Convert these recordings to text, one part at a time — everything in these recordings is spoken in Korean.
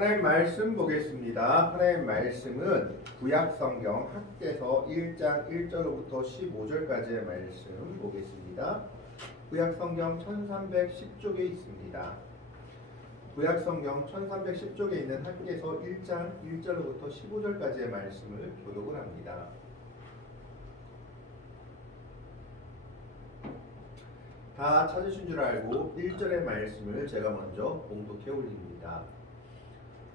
하나님 말씀 보겠습니다. 하나님 말씀은 구약성경 학개서 1장 1절로부터 15절까지의 말씀 보겠습니다. 구약성경 1310쪽에 있습니다. 구약성경 1310쪽에 있는 학개서 1장 1절로부터 15절까지의 말씀을 교독을 합니다. 다 찾으신 줄 알고 1절의 말씀을 제가 먼저 봉독해 올립니다.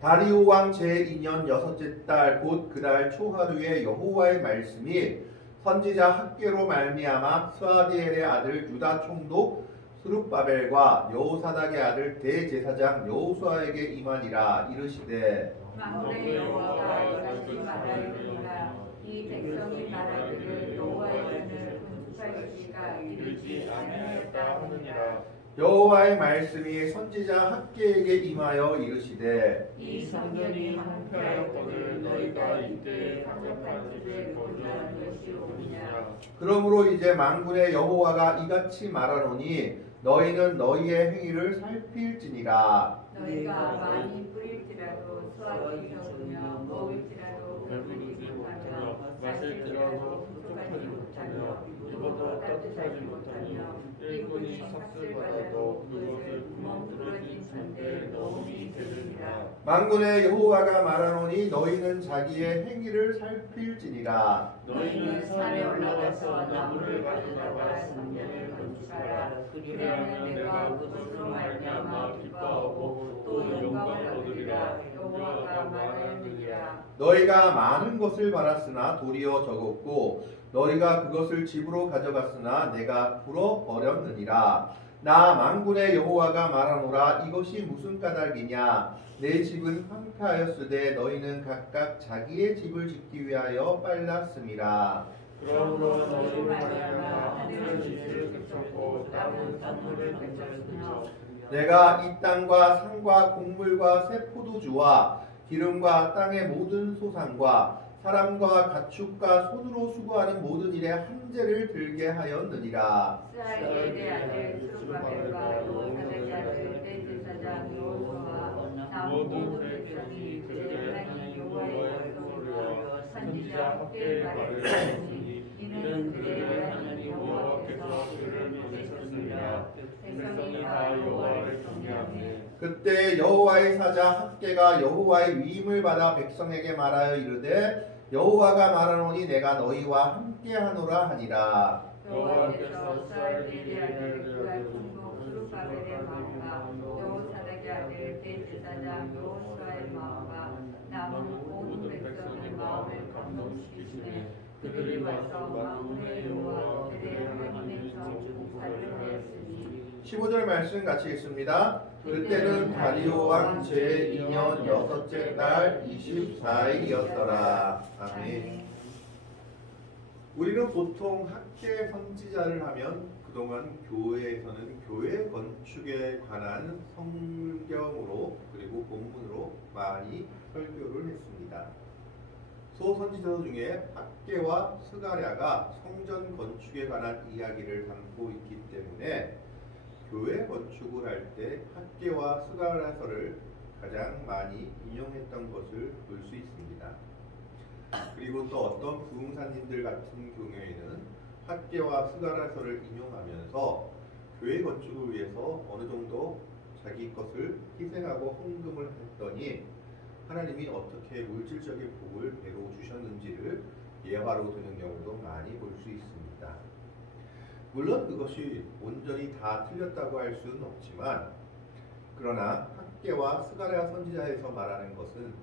다리오 왕 제2년 여섯째 달 곧 그달 초하루에 여호와의 말씀이 선지자 학개로 말미암아 스아디엘의 아들 유다 총독 스룹바벨과 여호사닥의 아들 대제사장 여호수아에게 임하니라. 이르시되 만군의 여호와가 이같이 말하였느니라. 이 백성이 말하기를 여호와의 전을 군수하시기가 이르지 아니하였다 하느니라. 여호와의 말씀이 선지자 학개에게 임하여 이르시되 이 성전이 황폐하였거늘 너희가 이때 상접한 집에 거주한 것이 옳으냐. 그러므로 이제 만군의 여호와가 이같이 말하노니 너희는 너희의 행위를 살필지니라. 너희가 많이 뿌릴지라도 수확이 적으며 먹을지라도 배부르지 못하며 마실지라도 흡족하지 못하며 입어도 따뜻하지 못하며 일꾼이 삭슬 받아도 그것을 구멍 뚫어진 천대에 넣음이 되느니라. 만군의 여호와가 말하노니 너희는 자기의 행위를 살필지니라. 너희는 산에 올라가서 나무를 가져다가 성전을 건축하라. 그리하면 내가 그것으로 말미암아 기뻐하고 또 영광을 얻으리라. 여호와가 말하였느니라. 너희가 많은 것을 받았으나 도리어 적었고 너희가 그것을 집으로 가져갔으나 내가 풀어버렸느니라. 나 만군의 여호와가 말하노라. 이것이 무슨 까닭이냐. 내 집은 황폐하였으되 너희는 각각 자기의 집을 짓기 위하여 빨랐음이라. 그러므로 너희로 말미암아 하늘은 빛을 그쳤고 땅은 산물을 그쳤으며 내가 이 땅과 산과 곡물과 새 포도주와 기름과 땅의 모든 소산과 사람과 가축과 손으로 수고하는 모든 일에 한재를 들게 하였느니라. 스아디엘의 아들 스룹바벨과 여호사닥의 아들 대제사장 여호수아와 모든 백성이 그의 하나님 여호와의 말씀을 선지자 학개의 말을 들으니 이는 그의 하나님 여호와께서 그를 보내셨습니다. 백성이 다 여호와를 경외하며 그때 여호와의 사자 학개가 여호와의 위임을 받아 백성에게 말하여 이르되 여호와가 말하노니 내가 너희와 함께하노라 하니라. 여호와께서 스아디엘의 아들 구약 총독 스룹바벨의 마음과 여호사닥의 아들 대제사장 여호수아의 마음과 남은 모든 백성의 마음을 감동시키시네. 그들이 와서 만군의 여호와 그들의 하나님의 성 공사를 하였으니. 15절 말씀 같이 읽습니다. 그때는 다리오 왕 제2년 여섯째 달 24일이었더라. 아멘. 우리는 보통 학개 선지자를 하면 그동안 교회에서는 교회 건축에 관한 성경으로 그리고 본문으로 많이 설교를 했습니다. 소선지서 중에 학개와 스가랴가 성전 건축에 관한 이야기를 담고 있기 때문에 교회 건축을 할 때 학개와 스가랴서를 가장 많이 인용했던 것을 볼 수 있습니다. 그리고 또 어떤 부흥사님들 같은 경우에는 학개와 스가랴서를 인용하면서 교회 건축을 위해서 어느 정도 자기 것을 희생하고 헌금을 했더니 하나님이 어떻게 물질적인 복을 배로 주셨는지를 예화로 드는 경우도 많이 볼 수 있습니다. 물론 그것이 온전히 다 틀렸다고 할 수는 없지만 그러나 학개와 스가랴 선지자에서 말하는 것은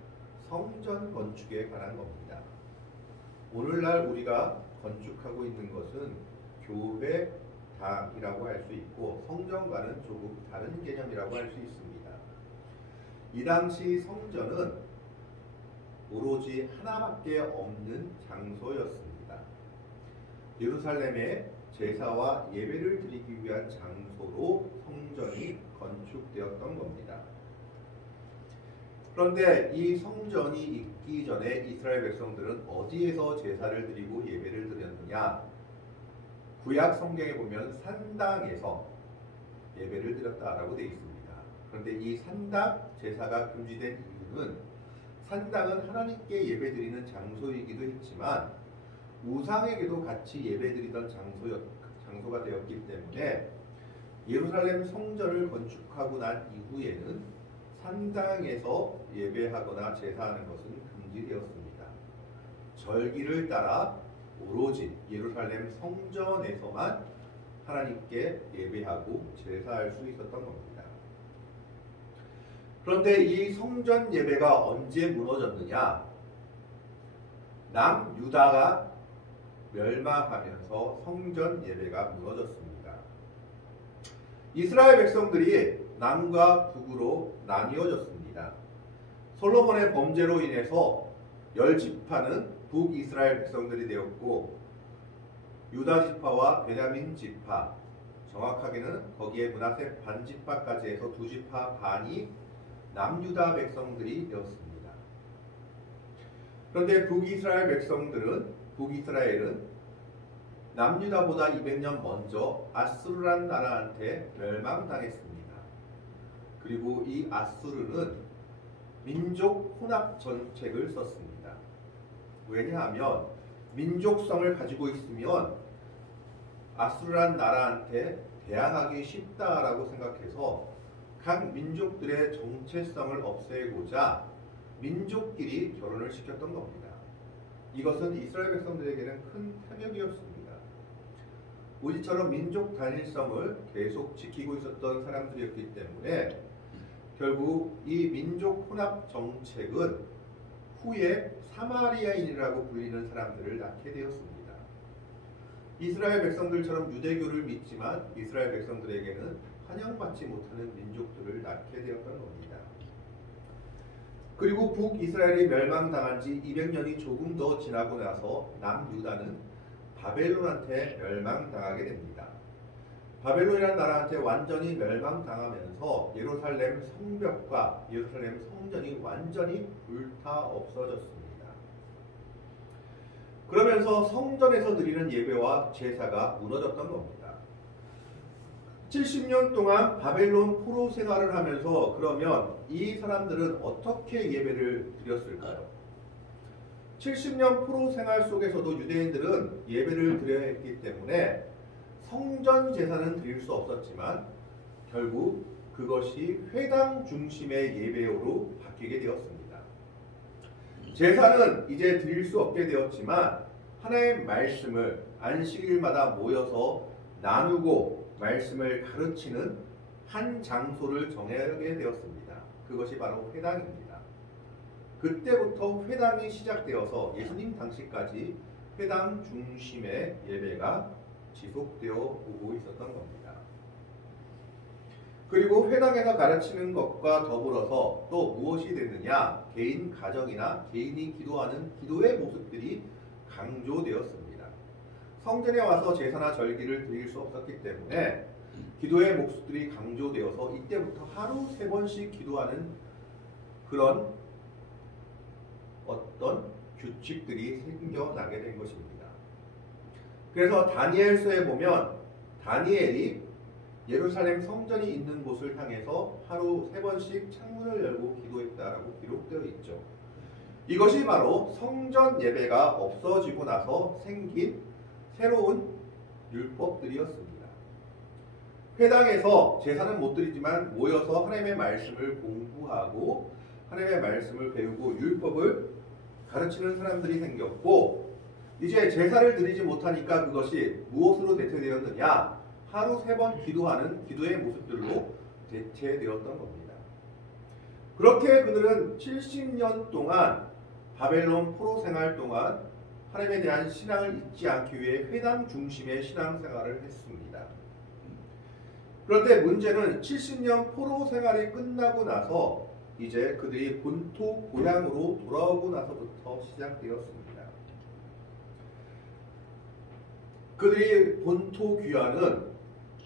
성전 건축에 관한 겁니다. 오늘날 우리가 건축하고 있는 것은 교회당이라고 할 수 있고 성전과는 조금 다른 개념이라고 할 수 있습니다. 이 당시 성전은 오로지 하나밖에 없는 장소였습니다. 예루살렘에 제사와 예배를 드리기 위한 장소로 성전이 건축되었던 겁니다. 그런데 이 성전이 있기 전에 이스라엘 백성들은 어디에서 제사를 드리고 예배를 드렸느냐? 구약 성경에 보면 산당에서 예배를 드렸다라고 되어 있습니다. 그런데 이 산당 제사가 금지된 이유는 산당은 하나님께 예배드리는 장소이기도 했지만 우상에게도 같이 예배드리던 장소가 되었기 때문에 예루살렘 성전을 건축하고 난 이후에는 산당에서 예배하거나 제사하는 것은 금지되었습니다. 절기를 따라 오로지 예루살렘 성전에서만 하나님께 예배하고 제사할 수 있었던 겁니다. 그런데 이 성전 예배가 언제 무너졌느냐? 남유다가 멸망하면서 성전 예배가 무너졌습니다. 이스라엘 백성들이 남과 북으로 나뉘어졌습니다. 솔로몬의 범죄로 인해서 10지파는 북이스라엘 백성들이 되었고 유다 지파와 베냐민 지파, 정확하게는 거기에 므낫세 반지파까지 해서 2지파 반이 남유다 백성들이 되었습니다. 그런데 북이스라엘은 남유다보다 200년 먼저 아수르란 나라한테 멸망당했습니다. 그리고 이 아수르는 민족 혼합 정책을 썼습니다. 왜냐하면 민족성을 가지고 있으면 아수르란 나라한테 대항하기 쉽다라고 생각해서 각 민족들의 정체성을 없애고자 민족끼리 결혼을 시켰던 겁니다. 이것은 이스라엘 백성들에게는 큰 타격이었습니다. 우리처럼 민족 단일성을 계속 지키고 있었던 사람들이었기 때문에 결국 이 민족 혼합 정책은 후에 사마리아인이라고 불리는 사람들을 낳게 되었습니다. 이스라엘 백성들처럼 유대교를 믿지만 이스라엘 백성들에게는 환영받지 못하는 민족들을 낳게 되었던 겁니다. 그리고 북이스라엘이 멸망당한 지 200년이 조금 더 지나고 나서 남유다는 바벨론한테 멸망당하게 됩니다. 바벨론이라는 나라한테 완전히 멸망당하면서 예루살렘 성벽과 예루살렘 성전이 완전히 불타 없어졌습니다. 그러면서 성전에서 드리는 예배와 제사가 무너졌던 겁니다. 70년 동안 바벨론 포로 생활을 하면서 그러면 이 사람들은 어떻게 예배를 드렸을까요? 70년 포로 생활 속에서도 유대인들은 예배를 드려야 했기 때문에 성전 제사는 드릴 수 없었지만 결국 그것이 회당 중심의 예배로 바뀌게 되었습니다. 제사는 이제 드릴 수 없게 되었지만 하나님의 말씀을 안식일마다 모여서 나누고 말씀을 가르치는 한 장소를 정하게 되었습니다. 그것이 바로 회당입니다. 그때부터 회당이 시작되어서 예수님 당시까지 회당 중심의 예배가 지속되어 오고 있었던 겁니다. 그리고 회당에서 가르치는 것과 더불어서 또 무엇이 됐느냐? 개인 가정이나 개인이 기도하는 기도의 모습들이 강조되었습니다. 성전에 와서 제사나 절기를 드릴 수 없었기 때문에 기도의 모습들이 강조되어서 이때부터 하루 3번씩 기도하는 그런 어떤 규칙들이 생겨나게 된 것입니다. 그래서 다니엘서에 보면 다니엘이 예루살렘 성전이 있는 곳을 향해서 하루 3번씩 창문을 열고 기도했다라고 기록되어 있죠. 이것이 바로 성전 예배가 없어지고 나서 생긴 새로운 율법들이었습니다. 회당에서 제사는 못 드리지만 모여서 하나님의 말씀을 공부하고 하나님의 말씀을 배우고 율법을 가르치는 사람들이 생겼고 이제 제사를 드리지 못하니까 그것이 무엇으로 대체되었느냐? 하루 3번 기도하는 기도의 모습들로 대체되었던 겁니다. 그렇게 그들은 70년 동안 바벨론 포로 생활 동안 하나님에 대한 신앙을 잊지 않기 위해 회당 중심의 신앙생활을 했습니다. 그런데 문제는 70년 포로 생활이 끝나고 나서 이제 그들이 본토 고향으로 돌아오고 나서부터 시작되었습니다. 그들이 본토 귀환은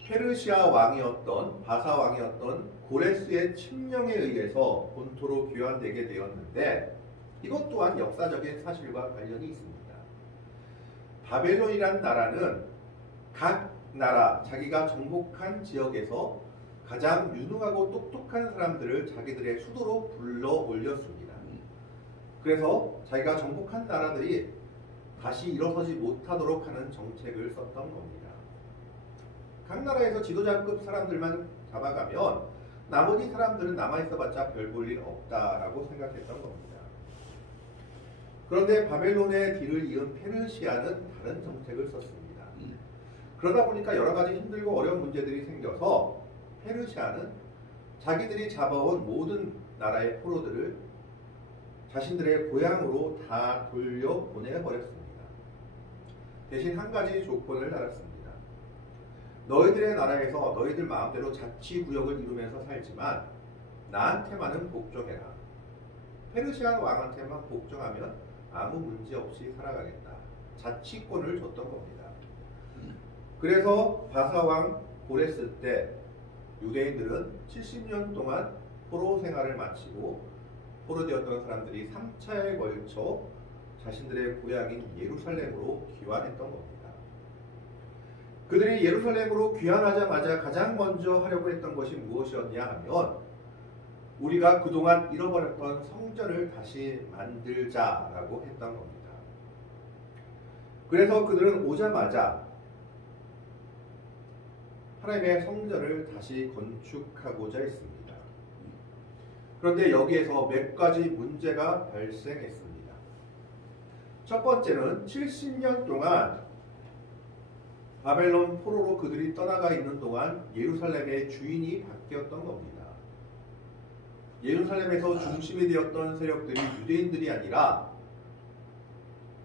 페르시아 왕이었던 바사 왕이었던 고레스의 침령에 의해서 본토로 귀환되게 되었는데 이것 또한 역사적인 사실과 관련이 있습니다. 바벨론이란 나라는 각 나라 자기가 정복한 지역에서 가장 유능하고 똑똑한 사람들을 자기들의 수도로 불러 올렸습니다. 그래서 자기가 정복한 나라들이 다시 일어서지 못하도록 하는 정책을 썼던 겁니다. 각 나라에서 지도자급 사람들만 잡아가면 나머지 사람들은 남아있어봤자 별 볼 일 없다라고 생각했던 겁니다. 그런데 바벨론의 뒤를 이은 페르시아는 다른 정책을 썼습니다. 그러다 보니까 여러 가지 힘들고 어려운 문제들이 생겨서 페르시아는 자기들이 잡아온 모든 나라의 포로들을 자신들의 고향으로 다 돌려보내버렸습니다. 대신 한 가지 조건을 달았습니다. 너희들의 나라에서 너희들 마음대로 자치구역을 이루면서 살지만 나한테만은 복종해라. 페르시아 왕한테만 복종하면 아무 문제 없이 살아가겠다. 자치권을 줬던 겁니다. 그래서 바사왕 고레스 때 유대인들은 70년 동안 포로 생활을 마치고 포로되었던 사람들이 3차에 걸쳐 자신들의 고향인 예루살렘으로 귀환했던 겁니다. 그들이 예루살렘으로 귀환하자마자 가장 먼저 하려고 했던 것이 무엇이었냐 하면 우리가 그동안 잃어버렸던 성전을 다시 만들자라고 했던 겁니다. 그래서 그들은 오자마자 하나님의 성전을 다시 건축하고자 했습니다. 그런데 여기에서 몇 가지 문제가 발생했습니다. 첫 번째는 70년 동안 바벨론 포로로 그들이 떠나가 있는 동안 예루살렘의 주인이 바뀌었던 겁니다. 예루살렘에서 중심이 되었던 세력들이 유대인들이 아니라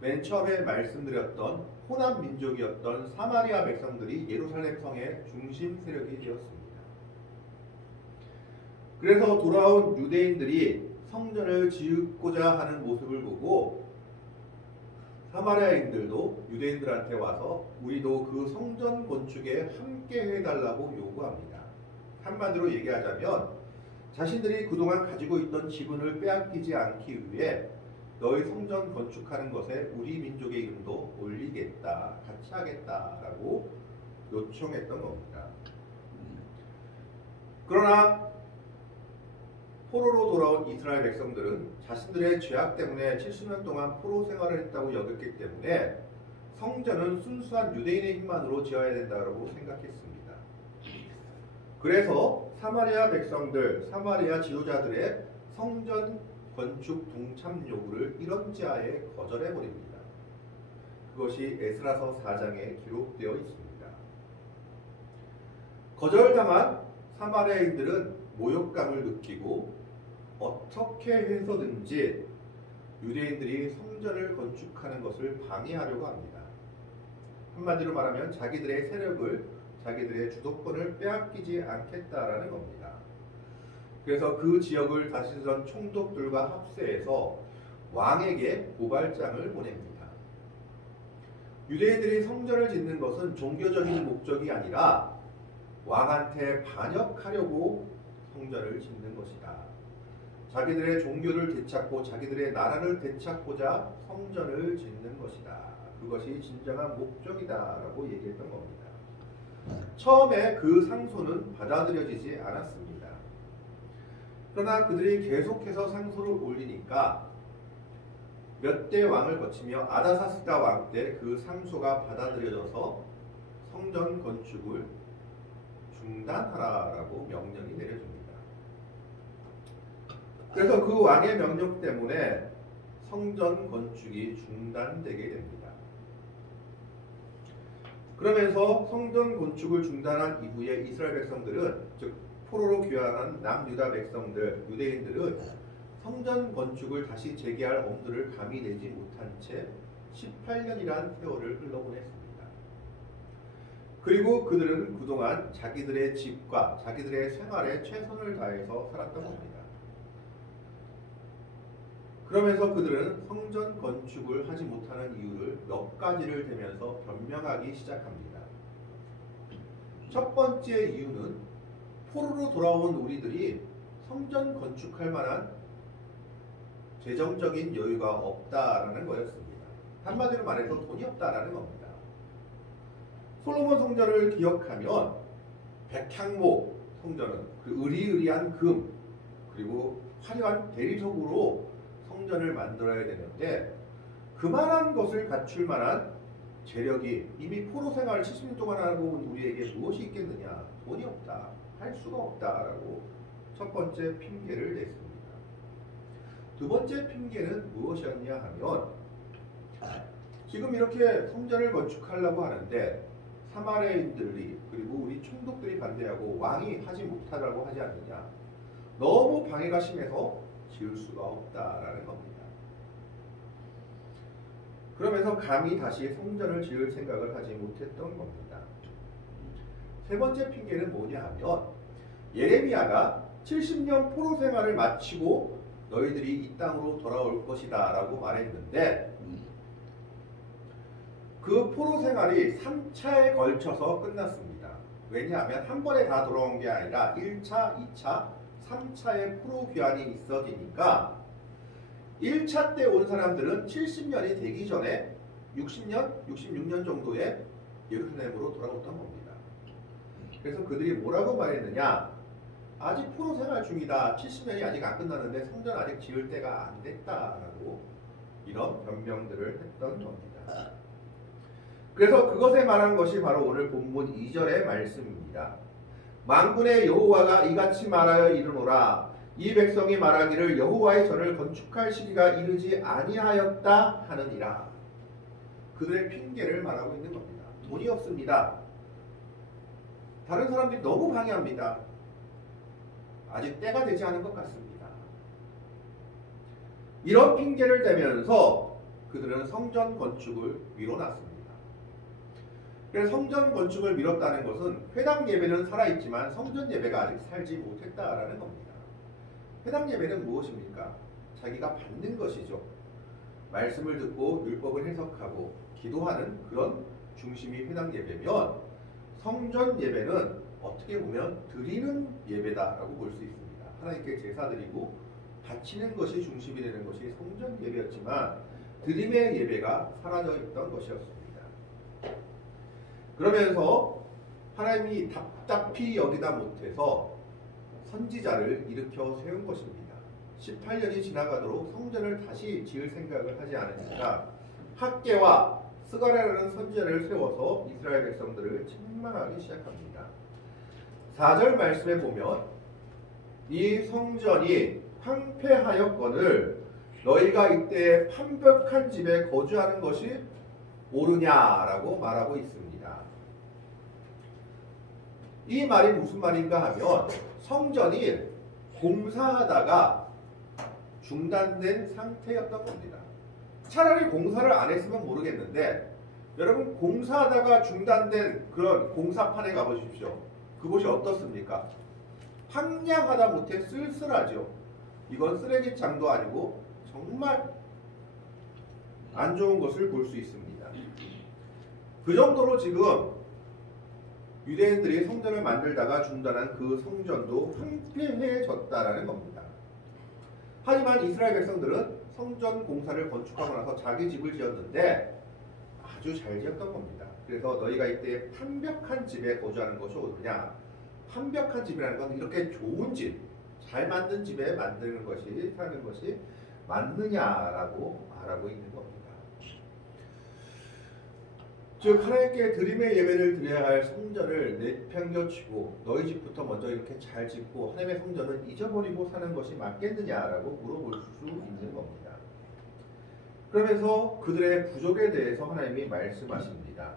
맨 처음에 말씀드렸던 호남 민족이었던 사마리아 백성들이 예루살렘 성의 중심 세력이 되었습니다. 그래서 돌아온 유대인들이 성전을 지으고자 하는 모습을 보고 사마리아인들도 유대인들한테 와서 우리도 그 성전 건축에 함께 해달라고 요구합니다. 한마디로 얘기하자면 자신들이 그동안 가지고 있던 지분을 빼앗기지 않기 위해 너희 성전 건축하는 것에 우리 민족의 이름도 올리겠다, 같이 하겠다라고 요청했던 겁니다. 그러나 포로로 돌아온 이스라엘 백성들은 자신들의 죄악 때문에 70년 동안 포로 생활을 했다고 여겼기 때문에 성전은 순수한 유대인의 힘만으로 지어야 된다고 생각했습니다. 그래서 사마리아 백성들, 사마리아 지도자들의 성전 건축 동참 요구를 이런지하에 거절해버립니다. 그것이 에스라서 4장에 기록되어 있습니다. 거절당한 사마리아인들은 모욕감을 느끼고 어떻게 해서든지 유대인들이 성전을 건축하는 것을 방해하려고 합니다. 한마디로 말하면 자기들의 세력을, 자기들의 주도권을 빼앗기지 않겠다라는 겁니다. 그래서 그 지역을 다스리던 총독들과 합세해서 왕에게 고발장을 보냅니다. 유대인들이 성전을 짓는 것은 종교적인 목적이 아니라 왕한테 반역하려고 성전을 짓는 것이다. 자기들의 종교를 되찾고 자기들의 나라를 되찾고자 성전을 짓는 것이다. 그것이 진정한 목적이다라고 얘기했던 겁니다. 처음에 그 상소는 받아들여지지 않았습니다. 그러나 그들이 계속해서 상소를 올리니까 몇 대 왕을 거치며 아다사스다 왕 때 그 상소가 받아들여져서 성전 건축을 중단하라라고 명령이 내려집니다. 그래서 그 왕의 명령 때문에 성전 건축이 중단되게 됩니다. 그러면서 성전 건축을 중단한 이후에 이스라엘 백성들은, 즉 포로로 귀환한 남유다 백성들, 유대인들은 성전 건축을 다시 재개할 엄두를 감히 내지 못한 채 18년이란 세월을 흘러보냈습니다. 그리고 그들은 그동안 자기들의 집과 자기들의 생활에 최선을 다해서 살았던 겁니다. 그러면서 그들은 성전 건축을 하지 못하는 이유를 몇 가지를 대면서 변명하기 시작합니다. 첫 번째 이유는 포로로 돌아온 우리들이 성전 건축할 만한 재정적인 여유가 없다라는 거였습니다. 한마디로 말해서 돈이 없다라는 겁니다. 솔로몬 성전을 기억하면 백향목, 성전은 그 의리의리한 금 그리고 화려한 대리석으로 성전을 만들어야 되는데 그만한 것을 갖출 만한 재력이 이미 포로 생활을 70년 동안 하고 온 우리에게 무엇이 있겠느냐? 돈이 없다. 할 수가 없다라고 첫 번째 핑계를 냈습니다. 두 번째 핑계는 무엇이었냐 하면 지금 이렇게 성전을 건축하려고 하는데 사마리아인들이 그리고 우리 총독들이 반대하고 왕이 하지 못하라고 하지 않느냐. 너무 방해가 심해서 지을 수가 없다라는 겁니다. 그러면서 감히 다시 성전을 지을 생각을 하지 못했던 겁니다. 세 번째 핑계는 뭐냐 하면 예레미야가 70년 포로 생활을 마치고 너희들이 이 땅으로 돌아올 것이다 라고 말했는데 그 포로 생활이 3차에 걸쳐서 끝났습니다. 왜냐하면 한 번에 다 돌아온 게 아니라 1차, 2차, 3차에 포로 귀환이 있어지니까 1차 때 온 사람들은 70년이 되기 전에 60년, 66년 정도에 예루살렘으로 돌아왔던 겁니다. 그래서 그들이 뭐라고 말했느냐? 아직 포로 생활 중이다. 70년이 아직 안 끝났는데 성전 아직 지을 때가 안 됐다라고 이런 변명들을 했던 겁니다. 그래서 그것에 말한 것이 바로 오늘 본문 2절의 말씀입니다. 만군의 여호와가 이같이 말하여 이르노라. 이 백성이 말하기를 여호와의 전을 건축할 시기가 이르지 아니하였다 하느니라. 그들의 핑계를 말하고 있는 겁니다. 돈이 없습니다. 다른 사람들이 너무 방해합니다. 아직 때가 되지 않은 것 같습니다. 이런 핑계를 대면서 그들은 성전 건축을 미뤄놨습니다. 그래서 성전 건축을 미뤘다는 것은 회당 예배는 살아있지만 성전 예배가 아직 살지 못했다라는 겁니다. 회당 예배는 무엇입니까? 자기가 받는 것이죠. 말씀을 듣고 율법을 해석하고 기도하는 그런 중심이 회당 예배면 성전 예배는 어떻게 보면 드리는 예배다라고 볼 수 있습니다. 하나님께 제사 드리고 바치는 것이 중심이 되는 것이 성전 예배였지만 드림의 예배가 사라져 있던 것이었습니다. 그러면서 하나님이 답답히 여기다 못해서 선지자를 일으켜 세운 것입니다. 18년이 지나가도록 성전을 다시 지을 생각을 하지 않으니까 학개와 스가랴라는 선지자를 세워서 이스라엘 백성들을 책망하기 시작합니다. 4절 말씀에 보면 이 성전이 황폐하였거늘 너희가 이때 판벽한 집에 거주하는 것이 옳으냐라고 말하고 있습니다. 이 말이 무슨 말인가 하면 성전이 공사하다가 중단된 상태였던 겁니다. 차라리 공사를 안 했으면 모르겠는데 여러분 공사하다가 중단된 그런 공사판에 가보십시오. 그곳이 어떻습니까? 황량하다 못해 쓸쓸하죠. 이건 쓰레기장도 아니고 정말 안 좋은 것을 볼 수 있습니다. 그 정도로 지금 유대인들이 성전을 만들다가 중단한 그 성전도 황폐해졌다라는 겁니다. 하지만 이스라엘 백성들은 성전 공사를 건축하고 나서 자기 집을 지었는데 아주 잘 지었던 겁니다. 그래서 너희가 이때 판벽한 집에 거주하는 것이 옳으냐? 판벽한 집이라는 건 이렇게 좋은 집, 잘 만든 집에 만드는 것이 사는 것이 맞느냐라고 말하고 있는 겁니다. 즉 하나님께 드림의 예배를 드려야 할 성전을 내팽겨치고 너희 집부터 먼저 이렇게 잘 짓고 하나님의 성전을 잊어버리고 사는 것이 맞겠느냐라고 물어볼 수 있는 겁니다. 그러면서 그들의 부족에 대해서 하나님이 말씀하십니다.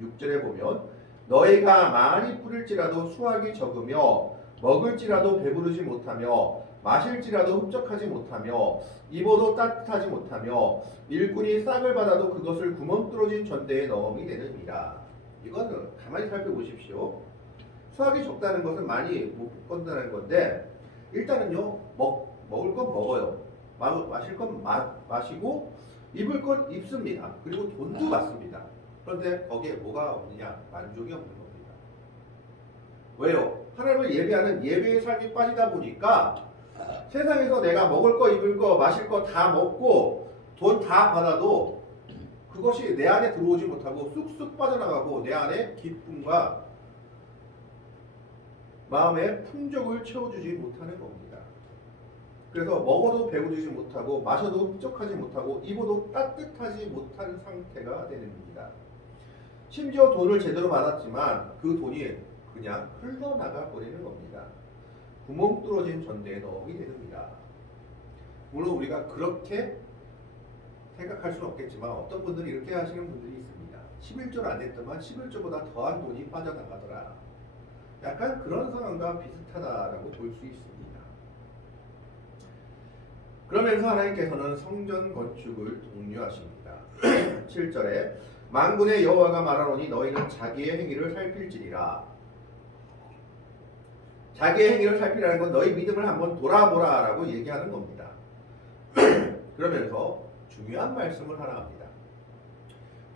6절에 보면 너희가 많이 뿌릴지라도 수확이 적으며 먹을지라도 배부르지 못하며 마실지라도 흡족하지 못하며 입어도 따뜻하지 못하며 일꾼이 싹을 받아도 그것을 구멍 뚫어진 전대에 넣음이 되느니라. 이거는 가만히 살펴보십시오. 수확이 적다는 것은 많이 못 건다는 건데 일단은요 먹을 건 먹어요. 마실 건 마시고 입을 건 입습니다. 그리고 돈도 받습니다. 그런데 거기에 뭐가 없느냐? 만족이 없는 겁니다. 왜요? 하나님을 예배하는 예배의 삶이 빠지다 보니까 세상에서 내가 먹을 거, 입을 거, 마실 거 다 먹고 돈 다 받아도 그것이 내 안에 들어오지 못하고 쑥쑥 빠져나가고 내 안에 기쁨과 마음의 풍족을 채워주지 못하는 겁니다. 그래서 먹어도 배부르지 못하고 마셔도 흡족하지 못하고 입어도 따뜻하지 못한 상태가 되는 겁니다. 심지어 돈을 제대로 받았지만 그 돈이 그냥 흘러나가 버리는 겁니다. 구멍 뚫어진 전대에 넣이 됩니다. 물론 우리가 그렇게 생각할 수는 없겠지만 어떤 분들이 이렇게 하시는 분들이 있습니다. 11조를 안 냈더만 11조보다 더한 돈이 빠져나가더라. 약간 그런 상황과 비슷하다라고 볼 수 있습니다. 그러면서 하나님께서는 성전 건축을 독려하십니다. 7절에 만군의 여호와가 말하노니 너희는 자기의 행위를 살필지니라. 자기의 행위를 살피라는 건 너희 믿음을 한번 돌아보라 라고 얘기하는 겁니다. 그러면서 중요한 말씀을 하나 합니다.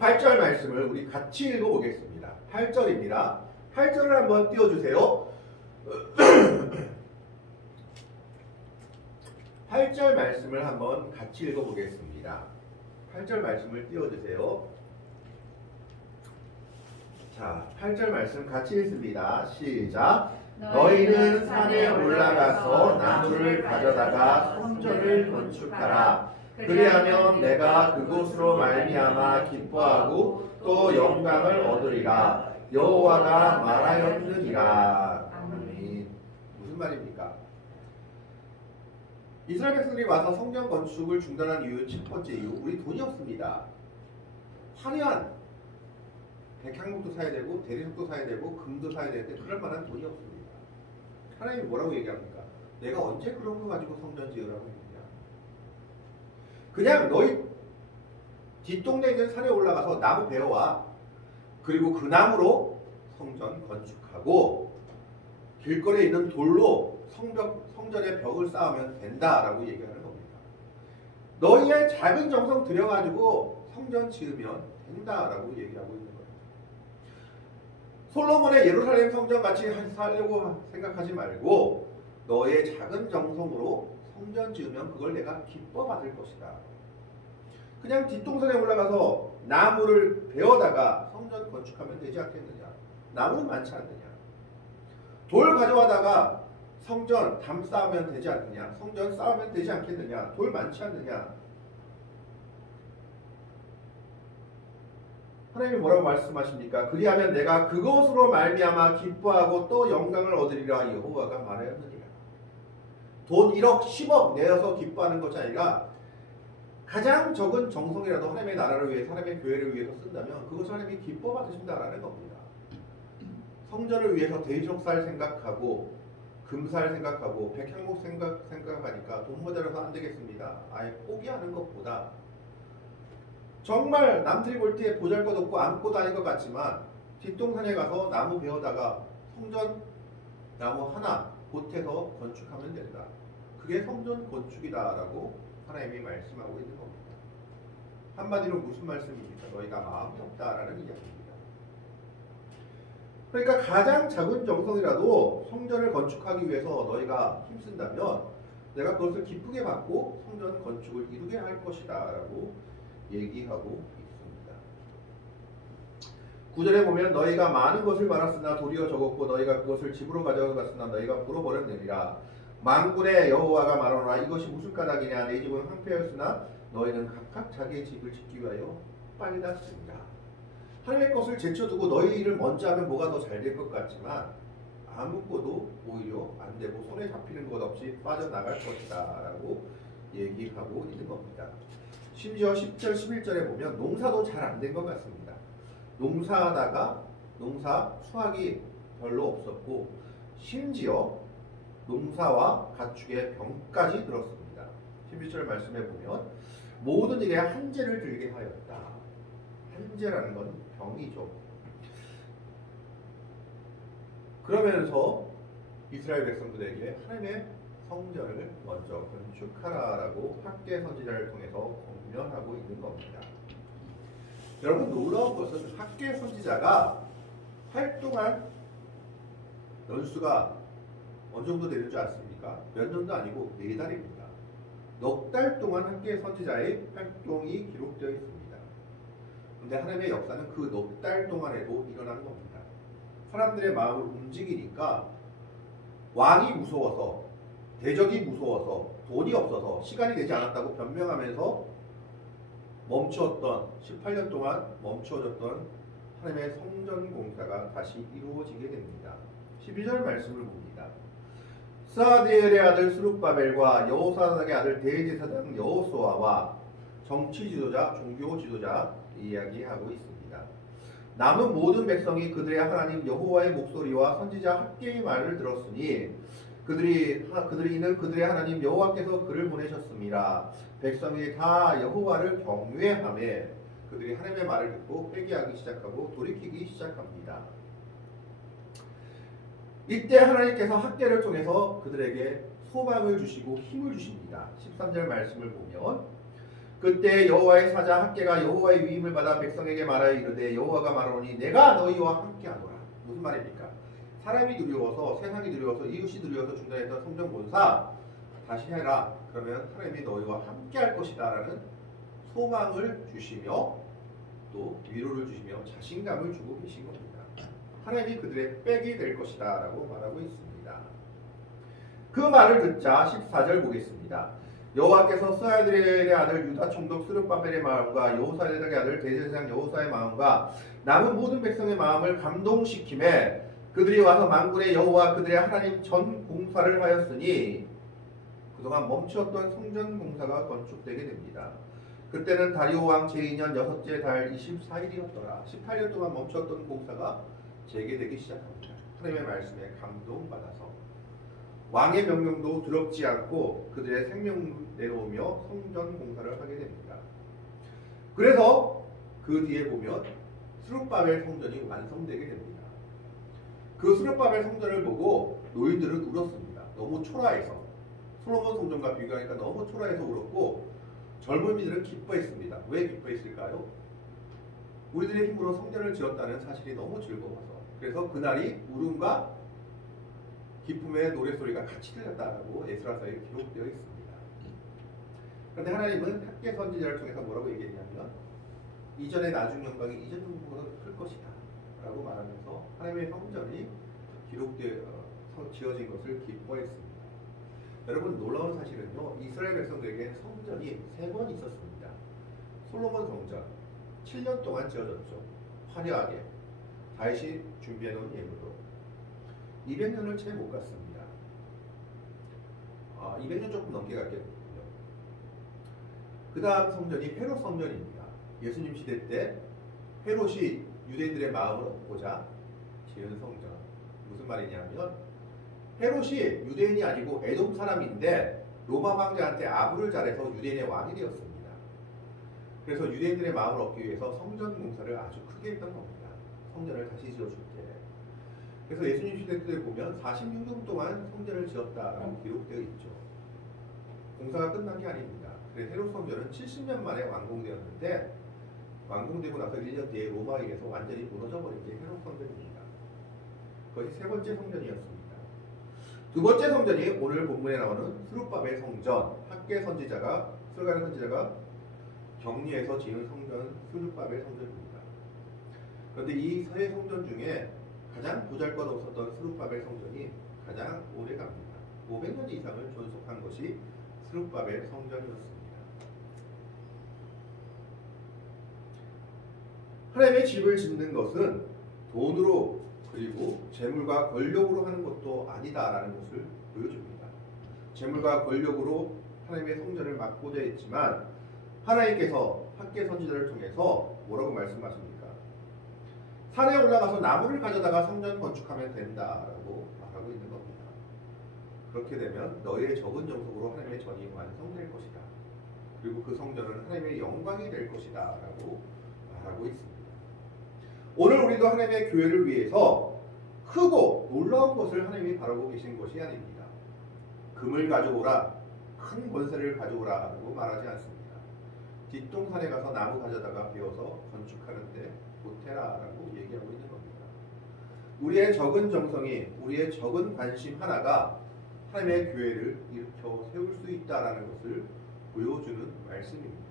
8절 말씀을 우리 같이 읽어보겠습니다. 8절입니다. 8절을 한번 띄워주세요. 8절 말씀을 한번 같이 읽어보겠습니다. 8절 말씀을 띄워주세요. 자, 8절 말씀 같이 읽습니다. 시작. 너희는 산에 올라가서 나무를 가져다가 성전을 건축하라. 그리하면 내가 그곳으로 말미암아 기뻐하고 또 영광을 얻으리라. 여호와가 말하였느니라. 아멘. 무슨 말입니까? 이스라엘 백성들이 와서 성전 건축을 중단한 이유, 첫 번째 이유, 우리 돈이 없습니다. 화려한 백향목도 사야 되고 대리석도 사야 되고 금도 사야 되는데 그럴 만한 돈이 없습니다. 하나님이 뭐라고 얘기합니까? 내가 언제 그런 거 가지고 성전 지으라고 했느냐? 그냥 너희 뒷동네에 있는 산에 올라가서 나무 베어와. 그리고 그 나무로 성전 건축하고 길거리에 있는 돌로 성전의 벽을 쌓으면 된다라고 얘기하는 겁니다. 너희의 작은 정성 들여가지고 성전 지으면 된다라고 얘기하고 있는 거예요. 솔로몬의 예루살렘 성전 같이 살려고 생각하지 말고 너의 작은 정성으로 성전 지으면 그걸 내가 기뻐 받을 것이다. 그냥 뒷동산에 올라가서 나무를 베어다가 성전 건축하면 되지 않겠느냐? 나무는 많지 않느냐? 돌 가져와다가 성전 담 쌓으면 되지 않느냐? 성전 쌓으면 되지 않겠느냐? 돌 많지 않느냐? 하나님이 뭐라고 말씀하십니까? 그리하면 내가 그것으로 말미암아 기뻐하고 또 영광을 얻으리라. 여호와가 말하였느니라. 돈 1억 10억 내어서 기뻐하는 것이 아니라 가장 적은 정성이라도 하나님의 나라를 위해 하나님의 교회를 위해서 쓴다면 그것을 하나님이 기뻐 받으신다라는 겁니다. 성전을 위해서 대리석살 생각하고 금살 생각하고 백향목 생각하니까 돈 모자라서 안 되겠습니다. 아예 포기하는 것보다 정말 남들이 볼 때 보잘것없고 아무것도 아닌 것 같지만 뒷동산에 가서 나무 베어다가 성전 나무 하나 보태서 건축하면 된다. 그게 성전 건축이다라고 하나님이 말씀하고 있는 겁니다. 한마디로 무슨 말씀입니까? 너희가 마음이 없다라는 이야기입니다. 그러니까 가장 작은 정성이라도 성전을 건축하기 위해서 너희가 힘쓴다면 내가 그것을 기쁘게 받고 성전 건축을 이루게 할 것이다 라고 얘기하고 있습니다. 9절에 보면 너희가 많은 것을 받았으나 도리어 적었고 너희가 그것을 집으로 가져갔으나 너희가 물어버렸느니라. 만군의 여호와가 말하노라. 이것이 무슨 까닭이냐? 내 집은 황폐하였으나 너희는 각각 자기의 집을 짓기 위하여 빨갛습니다. 하나님의 것을 제쳐두고 너희 일을 먼저 하면 뭐가 더 잘 될 것 같지만 아무것도 오히려 안 되고 손에 잡히는 것 없이 빠져나갈 것이다 라고 얘기하고 있는 겁니다. 심지어 10절 11절에 보면 농사도 잘 안 된 것 같습니다. 농사하다가 농사 수확이 별로 없었고 심지어 농사와 가축의 병까지 들었습니다. 11절 말씀에 보면 모든 일에 한재를 들게 하였다. 한재라는 건 병이죠. 그러면서 이스라엘 백성들에게 하나님의 성전을 먼저 건축하라라고 학계 선지자를 통해서 권면하고 있는 겁니다. 여러분 놀라운 것은 학계 선지자가 활동한 연수가 어느 정도 되는 줄 아십니까? 몇 년도 아니고 4달입니다. 넉 달 동안 학계 선지자의 활동이 기록되어 있습니다. 그런데 하나님의 역사는 그 넉 달 동안에도 일어난 겁니다. 사람들의 마음을 움직이니까 왕이 무서워서, 대적이 무서워서, 돈이 없어서, 시간이 되지 않았다고 변명하면서 멈추었던 18년 동안 멈추어졌던 하나님의 성전 공사가 다시 이루어지게 됩니다. 12절 말씀을 봅니다. 스아디엘의 아들 스룹바벨과 여호사닥의 아들 대제사장 여호수아와 정치 지도자, 종교 지도자 이야기하고 있습니다. 남은 모든 백성이 그들의 하나님 여호와의 목소리와 선지자 학개의 말을 들었으니 그들이는 그들의 하나님 여호와께서 그를 보내셨습니다. 백성이 다 여호와를 경외하며 그들이 하나님의 말을 듣고 회개하기 시작하고 돌이키기 시작합니다. 이때 하나님께서 학개를 통해서 그들에게 소망을 주시고 힘을 주십니다. 13절 말씀을 보면 그때 여호와의 사자 학개가 여호와의 위임을 받아 백성에게 말하여 이르되 여호와가 말하노니 내가 너희와 함께하노라. 무슨 말입니까? 사람이 두려워서, 세상이 두려워서, 이웃이 두려워서 중단했던 성전 본사 다시 해라. 그러면 하나님이 너희와 함께할 것이다 라는 소망을 주시며 또 위로를 주시며 자신감을 주고 계신 겁니다. 하나님이 그들의 백이 될 것이다 라고 말하고 있습니다. 그 말을 듣자 14절 보겠습니다. 여호와께서 스아디엘의 아들 유다 총독 스룹바벨의 마음과 여호사닥의 아들 대제사장 여호사의 마음과 남은 모든 백성의 마음을 감동시키매 그들이 와서 만군의 여호와 그들의 하나님 전 공사를 하였으니 그동안 멈추었던 성전 공사가 건축되게 됩니다. 그때는 다리오 왕 제2년 6째 달 24일이었더라. 18년 동안 멈추었던 공사가 재개되기 시작합니다. 하나님의 말씀에 감동받아서 왕의 명령도 두렵지 않고 그들의 생명을 내놓으며 성전 공사를 하게 됩니다. 그래서 그 뒤에 보면 스룹바벨 성전이 완성되게 됩니다. 그 스룹바벨 성전을 보고 노인들은 울었습니다. 너무 초라해서. 솔로몬 성전과 비교하니까 너무 초라해서 울었고 젊은이들은 기뻐했습니다. 왜 기뻐했을까요? 우리들의 힘으로 성전을 지었다는 사실이 너무 즐거워서. 그래서 그날이 울음과 기쁨의 노래소리가 같이 들렸다고 에스라서에 기록되어 있습니다. 그런데 하나님은 학개 선지자를 통해서 뭐라고 얘기했냐면 이전의 나중 영광이 이전 영광보다 클 것이다 라고 말하면서 하나님의 성전이 지어진 것을 기뻐했습니다. 여러분 놀라운 사실은요, 이스라엘 백성들에게 성전이 3번 있었습니다. 솔로몬 성전 7년 동안 지어졌죠. 화려하게 다윗이 준비해놓은 예물로 200년을 채 못 갔습니다. 200년 조금 넘게 갔겠군요. 그 다음 성전이 헤롯 성전입니다. 예수님 시대 때 헤롯이 유대인들의 마음을 얻고자 지은 성전. 무슨 말이냐면 헤롯이 유대인이 아니고 에돔 사람인데 로마 황제한테 아부를 잘해서 유대인의 왕이 되었습니다. 그래서 유대인들의 마음을 얻기 위해서 성전 공사를 아주 크게 했던 겁니다. 성전을 다시 지어줄게. 그래서 예수님 시대 때 보면 46년 동안 성전을 지었다라고 기록되어 있죠. 공사가 끝난 게 아닙니다. 그래서 헤롯 성전은 70년 만에 완공되었는데 완공되고 나서 1년 뒤에 로마에 의해서 완전히 무너져버린 게 헤롯 성전입니다. 그것이 3번째 성전이었습니다. 2번째 성전이 오늘 본문에 나오는 스룹바벨 성전, 학개 선지자가 격리해서 지은 성전 스룹바벨 성전입니다. 그런데 이 세 성전 중에 가장 보잘것없었던 스룹바벨 성전이 가장 오래 갑니다. 500년 이상을 존속한 것이 스룹바벨 성전이었습니다. 하나님의 집을 짓는 것은 돈으로 그리고 재물과 권력으로 하는 것도 아니다라는 것을 보여줍니다. 재물과 권력으로 하나님의 성전을 막고자 했지만 하나님께서 학개 선지자를 통해서 뭐라고 말씀하십니까? 산에 올라가서 나무를 가져다가 성전 건축하면 된다라고 말하고 있는 겁니다. 그렇게 되면 너희의 적은 정속으로 하나님의 전이 완성될 것이다. 그리고 그 성전은 하나님의 영광이 될 것이다 라고 말하고 있습니다. 오늘 우리도 하나님의 교회를 위해서 크고 놀라운 것을 하나님이 바라고 계신 것이 아닙니다. 금을 가져오라, 큰 권세를 가져오라 라고 말하지 않습니다. 뒷동산에 가서 나무 가져다가 베어서 건축하는데 보태라 라고 얘기하고 있는 겁니다. 우리의 적은 정성이, 우리의 적은 관심 하나가 하나님의 교회를 일으켜 세울 수 있다라는 것을 보여주는 말씀입니다.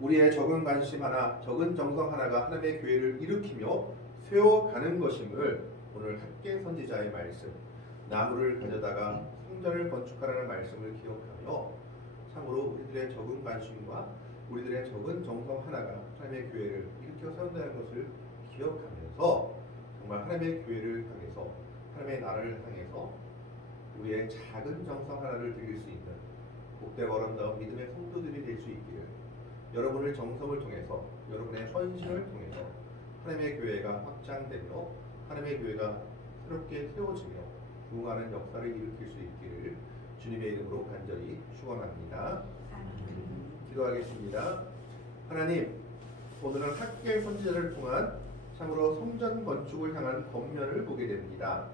우리의 적은 관심 하나, 적은 정성 하나가 하나님의 교회를 일으키며 세워가는 것임을 오늘 학개 선지자의 말씀, 나무를 가져다가 성전을 건축하라는 말씀을 기억하며 참으로 우리들의 적은 관심과 우리들의 적은 정성 하나가 하나님의 교회를 일으켜 세운다는 것을 기억하면서 정말 하나님의 교회를 향해서 하나님의 나라를 향해서 우리의 작은 정성 하나를 드릴 수 있는 복되고 아름다운 믿음의 성도들이 될 수 있기를 여러분의 정성을 통해서 여러분의 헌신을 통해서 하나님의 교회가 확장되며 하나님의 교회가 새롭게 세워지며 부흥하는 역사를 일으킬 수 있기를 주님의 이름으로 간절히 축원합니다. 기도하겠습니다. 하나님, 오늘은 학계 선지자를 통한 참으로 성전 건축을 향한 권면을 보게 됩니다.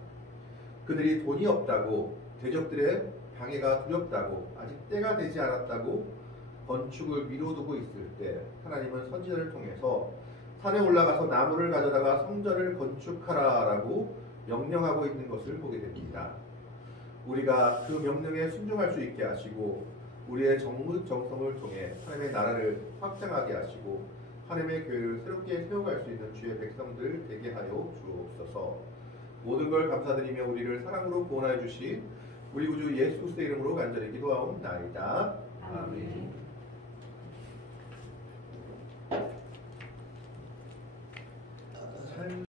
그들이 돈이 없다고, 대적들의 방해가 두렵다고, 아직 때가 되지 않았다고 건축을 미뤄두고 있을 때 하나님은 선지자를 통해서 산에 올라가서 나무를 가져다가 성전을 건축하라라고 명령하고 있는 것을 보게 됩니다. 우리가 그 명령에 순종할 수 있게 하시고 우리의 정성을 통해 하나님의 나라를 확장하게 하시고 하나님의 교회를 새롭게 세워갈 수 있는 주의 백성들 되게 하여 주옵소서. 모든 걸 감사드리며 우리를 사랑으로 구원하여 주신 우리 구주 예수 그리스도의 이름으로 간절히 기도하옵나이다. 아멘.